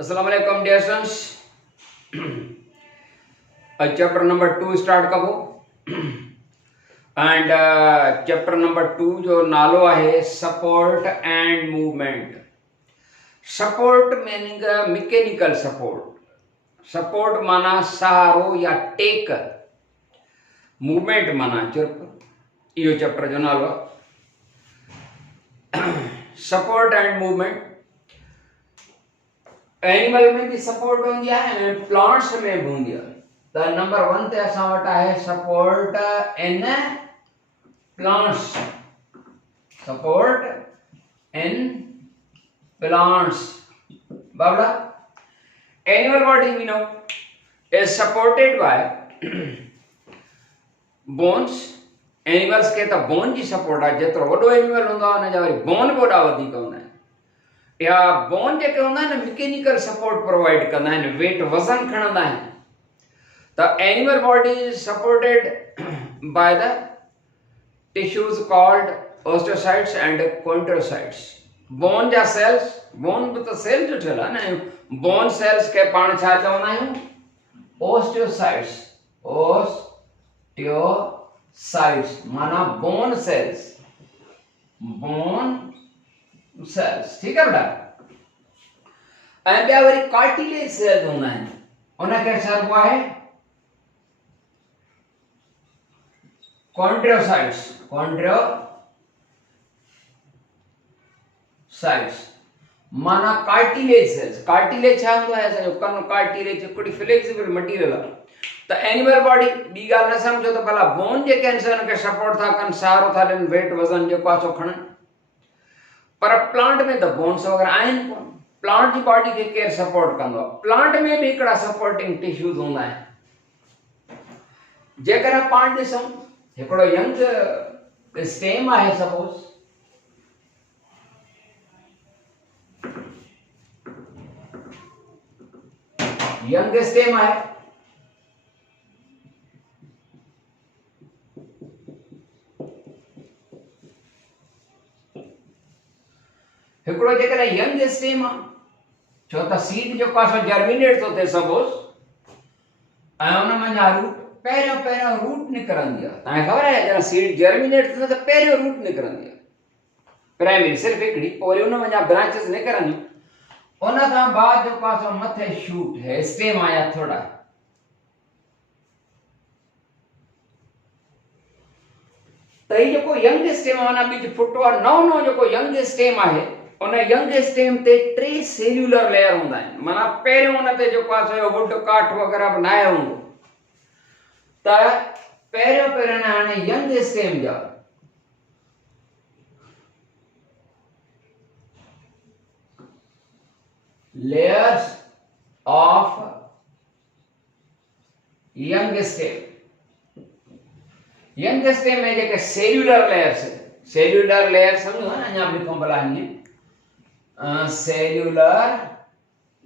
अस्सलाम वालेकुम dear students. Chapter number 2 start कबो एंड चैप्टर नंबर 2 जो नालो आहे support and movement. Support meaning mechanical support. Support माना सहारो या टेक। मूवमेंट माना चुप। इहो चैप्टर जो नालो सपोर्ट एंड मूवमेंट। एनिमल में भी सपोर्ट होंगी है, प्लांट्स में भी होंगी। तो नंबर 1 ते असां वटि आहे support in plants. Support in plants. बाबला animal body we know is supported by bones. Animals के तो बोन जी सपोर्ट आहे। जेतिरो वॾो एनिमल हूंदो आहे हुन जा वरी बोन बि वॾा वधीक हूंदा आहिनि। या बोन जेके हूंदा आहिनि मैकेनिकल सपोर्ट प्रोवाइड कंदा आहिनि, वेट वज़न खणंदा आहिनि। त animal body is supported by the tissues called osteocytes and chondrocytes. Bone जा सेल्स, बोन भी तो सेल जो ठहियल आहे न, बोन सेल्स के पाण छा चवंदा आहियूं? ओस्टोसाइट्स। ओस्टियोसाइट्स माना बोन सेल्स। बोन सेल्स, ठीक है बेटा। ऐं ॿिया वरी कार्टिलेज सेल्स हूंदा आहिनि, उनखे चइबो आहे कॉन्ट्रोसाइट्स। कॉन्ट्रोसाइट्स माना कार्टिलेज सेल्स। कार्टिलेज छा हूंदो आहे? असांजो कन कार्टिलेज हिकिड़ी फ्लेक्सिबल मटीरियल आहे। त एनिमल बॉडी ॿी ॻाल्हि न सम्झो त भला बोन जेके आहिनि उनखे सपोर्ट था कनि, सहारो था ॾियनि, वेट वज़न जेको आहे सो खणनि। पर प्लांट में तो बोन्स वगैरह आहिनि कोन। प्लांट की बॉडी के केर सपोर्ट कंदो? प्लांट में भी हिकिड़ा सपोर्टिंग टिश्यूज हूंदा आहिनि। जेकर पाण ॾिसूं हिकिड़ो यंग स्टेम आहे, सपोज यंग स्टेम आहे, हिकिड़ो जेकर यंग स्टेम आहे, छो त सीड जेको आहे सो जर्मिनेट थो थिए सपोज, ऐं उन मंझां रूट पहिरियों रूट निकिरंदी आहे। तव्हांखे ख़बर आहे जॾहिं सीड जर्मिनेट थींदो त पहिरियों रूट निकिरंदी आहे, प्राइमरी सिर्फ़ु हिकिड़ी, पोइ वरी उन मंझां ब्रांचिस निकिरंदियूं। उन खां बाद जेको आहे सो मथे शूट है, स्टेम आहे या थोड़ा। त ही जेको यंग स्टेम आहे, माना बीज फुटो आहे, नओं जेको यंग स्टेम आहे, उन यंग स्टेम ते 3 सेल्यूलर लेयर हूंदा आहिनि। माना पहिरियों उन ते जेको आहे सो वुड काठ वग़ैरह बि नाहे हूंदो। त पहिरियों हाणे यंग स्टेम जा layers of young stem. Young stem में जेके सेल्यूलर लेयर्स, सेल्यूलर लेयर समझो ना, अञा बि लिखूं भला हीअं, cellular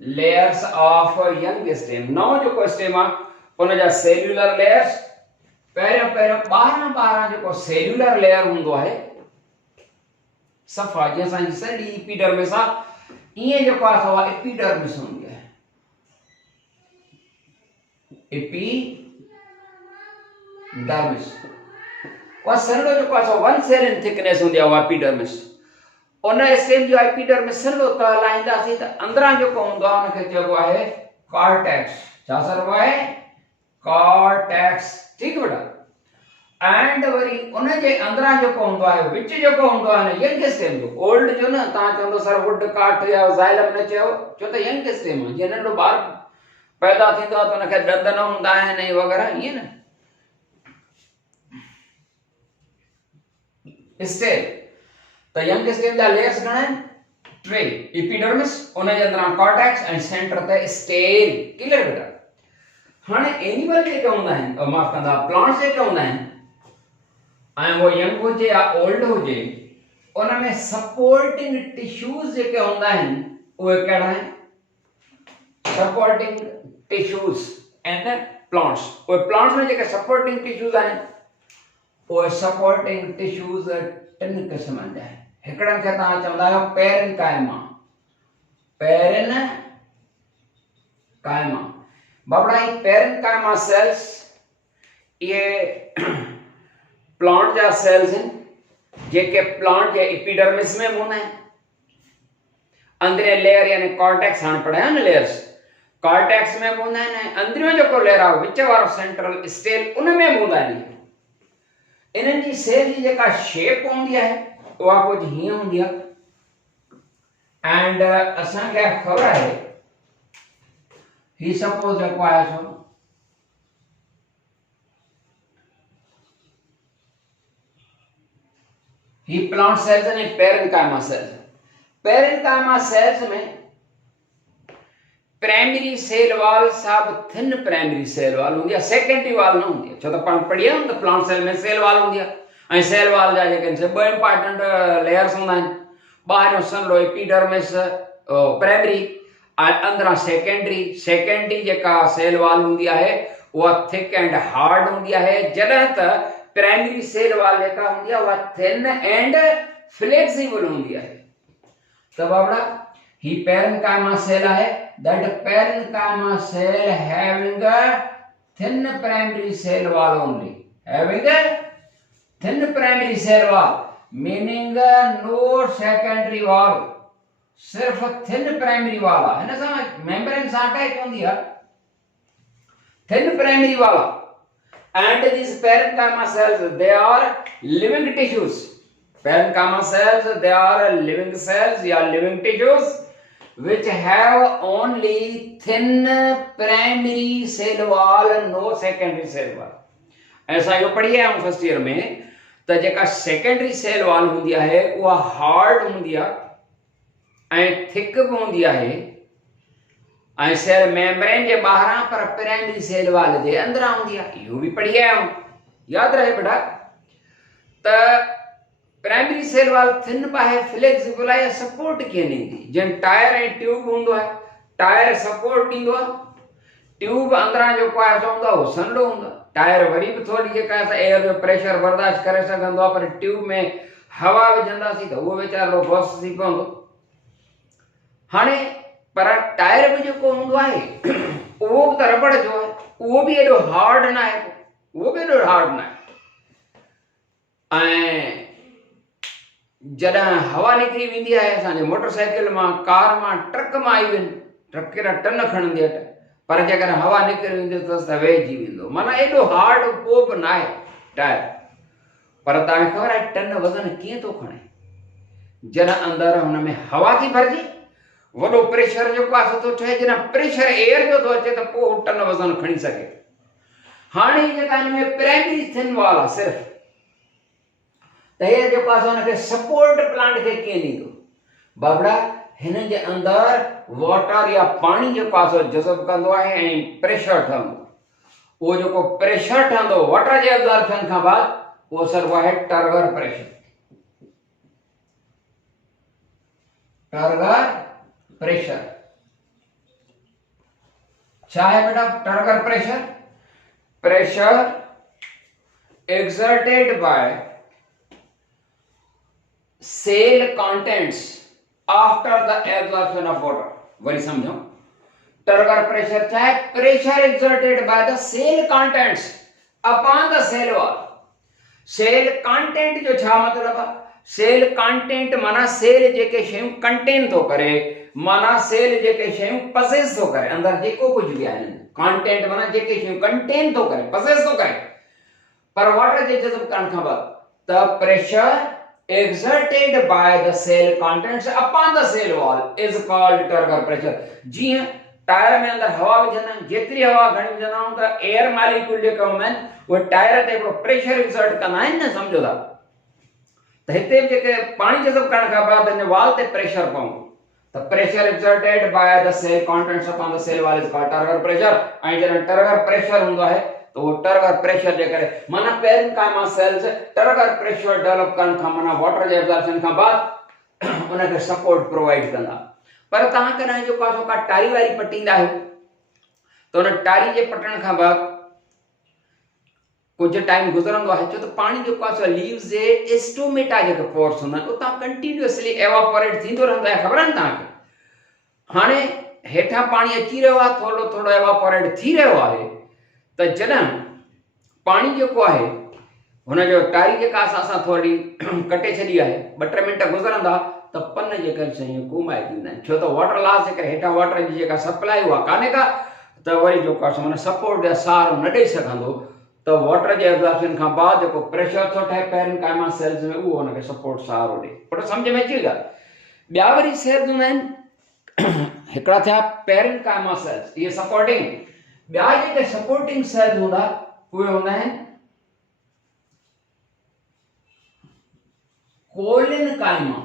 layers of young stem. नओं जेको स्टेम आहे उन जा सेल्यूलर लेयर्स, पहिरियों 12 जेको सेल्यूलर लेयर हूंदो आहे सफ़ा, जीअं असांजी सॼी एपिडर्मिस आहे, ईअं जेको आहे सो एपिडर्मिस हूंदी आहे। एपिडर्मिस उहा सनलो जेको आहे सो 1 सेल इन थिकनेस हूंदी आहे, उहा एपिडर्मिस। उन स्टेम जो एपिडर्मिस सनलो त हलाईंदासीं त अंदरां जेको हूंदो आहे उनखे चइबो आहे कॉर्टेक्स। छा चइबो आहे? कॉर्टेक्स, ठीक बेटा। एंड वरी उन जे अंदरां जेको हूंदो आहे, विच जेको हूंदो आहे न यंग स्टेम जो, ओल्ड जो न तव्हां चवंदो सर वुड काठ या ज़ाइलम न चयो, छो त यंग स्टेम आहे। जीअं नंढो ॿार पैदा थींदो आहे त उनखे ॾंद न हूंदा आहिनि ऐं वग़ैरह, ईअं न स्टेम। त यंग स्टेम जा लेयर्स घणा आहिनि? 3। एपिडर्मिस, उन जे अंदरां कॉर्टेक्स ऐं सेंटर ते स्टेल। क्लियर बेटा। हाणे एनिमल जेके हूंदा आहिनि, माफ़ कंदा, प्लांट्स जेके हूंदा आहिनि, ऐं वो यंग हुजे या ओल्ड हुजे, उन में सपोर्टिंग टिश्यूज जेके हूंदा आहिनि उहे कहिड़ा आहिनि? Supporting tissues and plants. उहे प्लांट्स में जेके सपोर्टिंग टिश्यूज आहिनि, उहे सपोर्टिंग टिश्यूज 3 क़िस्मनि जा आहिनि। हिकिड़नि खे तव्हां चवंदा आहियो पेरेनकाइमा। पेरेनकाइमा कायमा। बाबड़ा ये पेरेन्काइमा सेल्स ये प्लांट जा सेल्स हैं जेके प्लांट या एपिडर्मिस में हूंदा आहिनि। अंदरे लेयर यानी कॉर्टेक्स हाणे पढ़िया न लेयर्स, कॉर्टेक्स में हूंदा आहिनि ऐं अंदरियों जेको लेयर आहे विच वारो सेंट्रल स्टेल उन में हूंदा आहिनि। इन्हनि जी सेल जी जेका शेप हूंदी आहे उहा कुझु हीअं हूंदी आहे एंड असांखे ख़बर आहे ही सपोज जेको आहे सो ही प्लांट सेल्स आहिनि पेरेन्काइमा सेल्स। पेरेन्काइमा सेल्स में प्राइमरी सेल वॉल सब थिन प्राइमरी सेल वॉल होंदी है, सेकेंडरी वॉल न होंदी है। छो त पाण पढ़िया न त प्लांट सेल में सेल वॉल होंदी है ऐं सेल वॉल जा जेके से ॿ इंपॉर्टेंट लेयर्स हूंदा आहिनि। ॿाहिरियों सनलो एपिडर्मिस प्राइमरी ऐं अंदरां सेकेंडरी। सेकेंडरी जेका सेल वॉल हूंदी आहे उहा थिक एंड हार्ड हूंदी आहे, जॾहिं त प्राइमरी सेल वॉल जेका हूंदी आहे उहा थिन एंड फ्लेक्सिबल हूंदी आहे। त बाबड़ा ही पेरेन्काइमा सेल आहे, that parenchyma cell having a thin primary cell wall only, having a thin primary cell wall meaning no secondary wall, सिर्फ thin primary wall है ना, समझ membrane सा टाइप होंदी है thin primary wall। and these parenchyma cells they are living tissues, parenchyma cells they are living cells या living tissues which have only thin primary cell wall and no secondary cell wall। ऐसा यो पढ़िए हम first year में त जेका secondary cell wall हूंदी आहे उहा हार्ड हूंदी आहे ऐं थिक बि हूंदी आहे ऐं सेल मेम्ब्रेन जे ॿाहिरां पर प्राइमरी सेल वॉल जे अंदरां हूंदी आहे। इहो बि पढ़ी आया आहियूं, यादि रहे बेटा। त प्राइमरी सेल वॉल थिन आहे, फ्लेक्सिबल आहे, सपोर्ट कीअं ॾींदी? जीअं टायर ऐं ट्यूब हूंदो आहे, टायर सपोर्ट ॾींदो आहे, ट्यूब अंदरां जेको आहे सो हूंदो आहे उहो सनलो हूंदो आहे। टायर वरी बि थोरी जेका आहे एयर जो प्रेशर बर्दाश्त करे सघंदो आहे, पर ट्यूब में हवा विझंदासीं त उहो वीचारो बॉस थी पवंदो। हाणे पर टायर बि जेको हूंदो आहे उहो बि त रबड़ जो आहे, उहो बि एॾो हार्ड न आहे, उहो बि एॾो हार्ड न आहे। ऐं जॾहिं हवा निकिरी वेंदी आहे असांजे मोटरसाइकिल मां, कार मां, ट्रक मां आई वञे, ट्रक केॾा टन खणंदी आहे, पर जेकॾहिं हवा निकिरी वेंदी त वेहिजी वेंदो। माना एॾो हार्ड को बि न आहे टायर। पर तव्हांखे ख़बर आहे टन वज़न कीअं थो खणे? जॾहिं अंदरि हुन में हवा थी भरिजे, वॾो प्रेशर जेको आहे थो ठहे, जॾहिं प्रेशर एयर जो थो अचे त पोइ टन वज़न खणी सघे। हाणे जेका हिन में प्राइमरी थिन वॉल आहे सिर्फ़, त हे जेको आहे हुनखे सपोर्ट प्लांट खे कीअं ॾींदो? बाबड़ा हिन जे अंदरि वाटर या पाणी जेको आहे सो जज़ब कंदो आहे ऐं प्रेशर ठहंदो। उहो जेको प्रेशर ठहंदो वाटर जे एब्जॉर्प्शन खां बाद उहो सर आहे टर्गर प्रेशर। टर्गर प्रेशर छा है बेटा? Turgor pressure, pressure exerted by cell contents after the absorption of water। वरी समझो, टर्गर प्रेशर चाहे pressure exerted by the cell contents upon the cell wall। Cell content जो छा मतलब है? सेल कंटेंट माना सेल जेके शयूं कंटेन थो करे, माना सेल जेके शयूं पसेस थो करे, अंदर जेको कुछ भी आहे कंटेंट माना जेके शयूं कंटेन थो करे, पसेस थो करे, पर वाटर जे जज़ब करण खां बाद त pressure exerted by the cell contents upon the cell wall is called turgor pressure। जीअं टायर में अंदर हवा विझंदा आहियूं, जेतिरी हवा घणी विझंदा आहियूं त एयर मॉलिक्यूल जेके हूंदा आहिनि उहे टायर ते हिकिड़ो प्रेशर एक्सर्ट कंदा आहिनि न, सम्झो था। त हिते जेके पाणी जज़ब करण खां बाद हिन वॉल ते प्रेशर पवंदो, त pressure exerted by the cell contents upon the cell wall is called turgor pressure. ऐं जॾहिं टर्गर प्रेशर हूंदो आहे त वो टर्गर प्रेशर जे करे माना parenchyma cells turgor pressure develop करण खां माना वाटर जे एब्जॉर्प्शन खां बाद उनखे सपोर्ट प्रोवाइड कंदा। पर तव्हां कॾहिं जेको आहे का टारी वारी पटींदा आहियो त उन टारी जे पटण खां बाद कुछ टाइम गुज़रंदो आहे, छो त पाणी जेको आहे लीव्स जे स्टोमेटा जेके पोर्स हूंदा आहिनि उतां कंटिन्यूअसली एवापोरेट थींदो रहंदो आहे, ख़बर आहे न तव्हांखे। हाणे हेठां पाणी अची रहियो आहे, थोरो थोरो एवापोरेट थी रहियो आहे, त जॾहिं पाणी जेको आहे हुनजो टारी जेका असां थोरी कटे छॾी आहे, 2-3 मिंट गुज़रंदा त पन जेके शयूं घुमाए ॾींदा आहिनि। छो त वाटर लॉस जे करे हेठां वाटर जी जेका सप्लाई उहा कान्हे का, त वरी जेको आहे हुन सपोर्ट या सहारो न ॾेई सघंदो, त वाटर जे एब्ज़ॉर्प्शन खां बाद जेको प्रेशर थो ठहे पेरेन्काइमा सेल्स में, उहो हुनखे सपोर्ट सहारो ॾे। पुट सम्झ में अची ॻाल्हि। ॿिया वरी सेल्स हूंदा आहिनि, हिकिड़ा थिया पेरेन्काइमा सेल्स, इहे सपोर्टिंग। ॿिया जेके सपोर्टिंग सेल्स हूंदा उहे हूंदा आहिनि कोलिनकाइमा।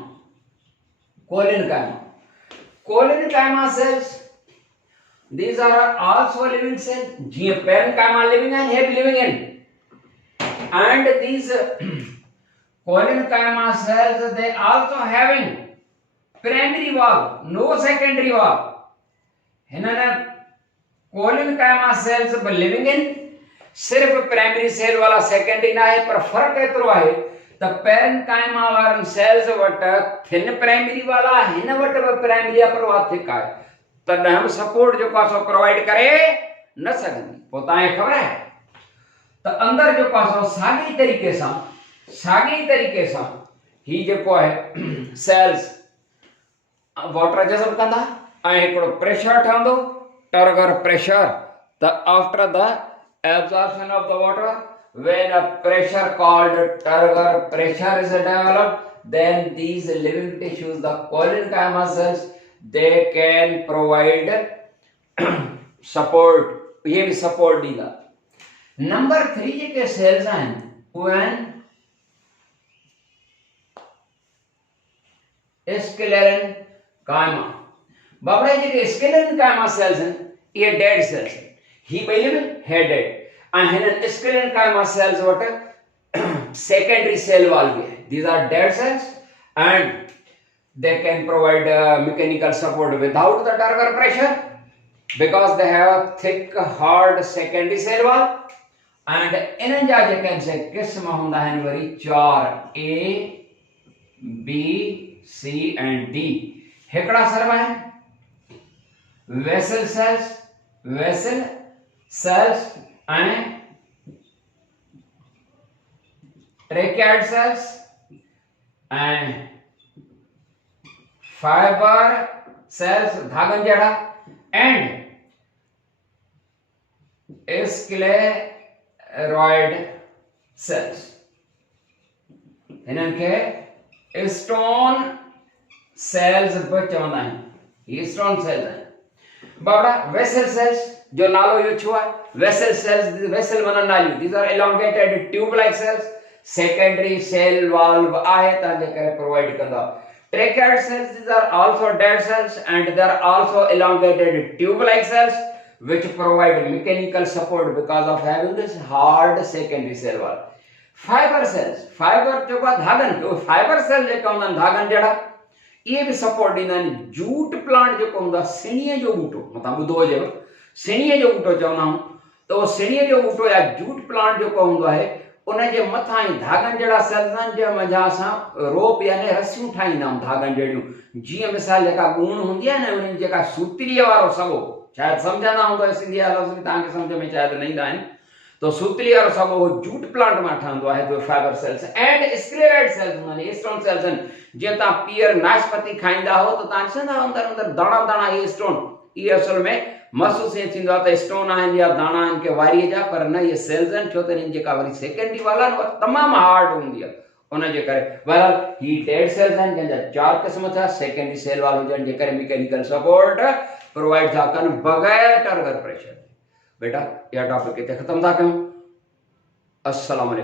कोलिनकाइमा cells, these are also living cells. जीअं parenchyma living and here living in, and these कोलिनकाइमा cells, they also having primary valve, no secondary valve. हिनने कोलिनकाइमा cells living in सिर्फ primary cell वाला secondary ना है, पर फर्क एतिरो आहे त पेरेन्काइमा वारनि सेल्स वटि थिन प्राइमरी वाला, हिन वटि बि प्राइमरी आहे पर उहा थिक आहे, तॾहिं बि सपोर्ट जेको आहे सो प्रोवाइड करे न सघंदी। पोइ तव्हांखे ख़बर आहे त अंदरि जेको आहे सो साॻी तरीक़े सां ही जेको आहे सेल्स वाटर जज़ब कंदा ऐं हिकिड़ो प्रेशर ठहंदो, टर्गर प्रेशर। त after the absorption of the water, when a pressure called turgor pressure is developed, then these living tissues, the कोलिनकाइमा cells, they can provide support, ये भी सपोर्ट दींदा। नंबर 3 जेके sales आहिनि उहे आहिनि स्क्लेरेनकाइमा। बाबा जेके sclerenchyma sales आहिनि इहे dead cells आहिनि, ही ॿई living हे dead, ऐं हिननि स्क्लेरेनकाइमा सेल्स वटि सेकेंडरी सेल वाल बि आहे। these are dead cells and they can provide mechanical support without the turgor pressure because they have a thick hard secondary cell wall, and इन्हनि जा जेके से क़िस्म हूंदा आहिनि वरी 4, A, B, C and D। हिकिड़ा सर्व आहिनि vessel cells and tracheid cells and fibre cells धागन जड़ा and स्क्लेरॉइड सेल्स। इन्हनि खे स्टोन सेल्स बि चवंदा आहिनि, ये स्टोन सेल्स आहिनि। बाबा वेसल सेल्स जो नालो यो छो है, वेसल सेल्स, वेसल माना नालियूं, these are elongated tube like cells, secondary cell valve आहे तंहिंजे करे प्रोवाइड कंदा। ट्रेकियाइड cells, these are also dead cells and they are also elongated tube like cells which provide mechanical support because of having this hard secondary cell wall। Fibre cells, fibre जो का धागन के fibre cell जेका हुंदा धागन जड़ा ये भी support ॾींदा आहिनि। जूट प्लांट जेको हूंदो आहे सिणीअ जो बूटो, मथां ॿुधो हुजेव, सिणीअ जो बूटो चवंदा आहियूं, त उहो सिणीअ जो बूटो या जूट प्लांट जेको हूंदो आहे उनजे मथां ई धागनि जहिड़ा सेल्स आहिनि जंहिं मंझां असां रोप यानी रसियूं ठाहींदा आहियूं धागनि जहिड़ियूं। जीअं मिसाल जेका ॻूण हूंदी आहे न, उन्हनि जेका सूतरीअ वारो सॻो, शायदि सम्झंदा हूंदव सिंधी लफ़्ज़ तव्हांखे सम्झ में शायदि न ईंदा आहिनि, तो सूतरी वारो सॻो उहो जूट प्लांट मां ठहंदो आहे, तो fibre cells and sclereid cells हूंदा आहिनि, स्टोन सेल्स आहिनि। जीअं तव्हां पीअर नाशपती खाईंदा हो त तव्हां ॾिसंदा अंदरि दाणा दाणा इहे स्टोन, इहे असल में महसूस ईअं थींदो आहे त स्टोन आहिनि या दाणा आहिनि के वारीअ जा, पर न इहे सेल्स आहिनि, छो त हिननि जेका वरी सेकेंडरी वाला आहिनि उहा तमामु हार्ड हूंदी आहे उनजे करे। बहरहाल ही डेड सेल्स आहिनि जंहिंजा 4 क़िस्म थिया। सेकेंडरी सेल वाल हुजनि जे करे मैकेनिकल सपोर्ट प्रोवाइड था कनि बग़ैर टर्गर प्रेशर। बेटा इहा टॉपिक हिते ख़तमु था कयूं। अस्सलाम वालेकुम।